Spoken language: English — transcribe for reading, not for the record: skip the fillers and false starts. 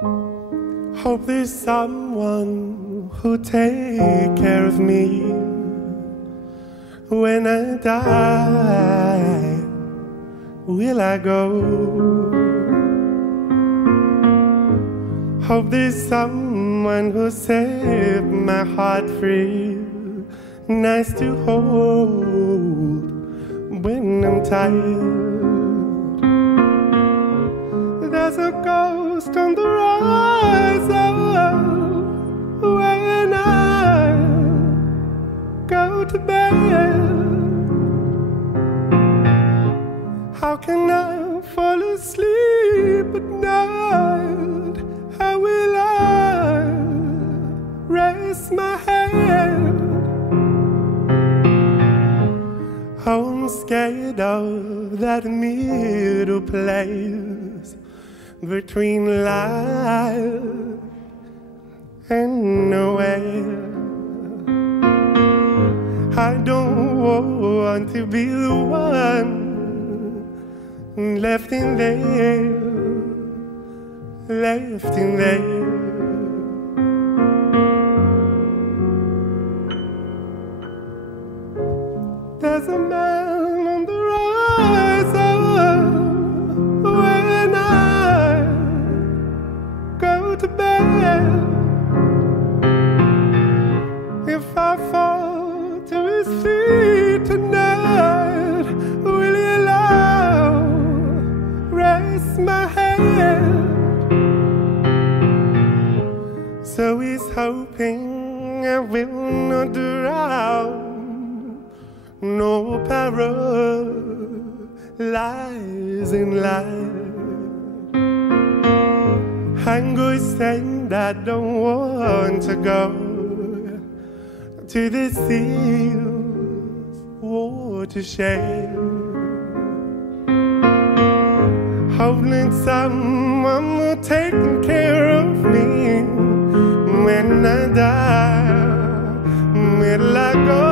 Hope there's someone who'll take care of me when I die. Will I go? Hope there's someone who'll set my heart free, nice to hold when I'm tired. There's a ghost on the horizon when I go to bed. How can I fall asleep at night? How will I rest my head? I'm scared of that middle place between life and nowhere. I don't want to be the one left in there, left in there. There's a man on the horizon when I go to bed. If I fall to his feet tonight, will he allow raise my head? So he's hoping I will not drown. No paralyzed in life. I'm going saying that I don't want to go to the seal's watershed. Hoping someone will take care of me when I die. Will I go?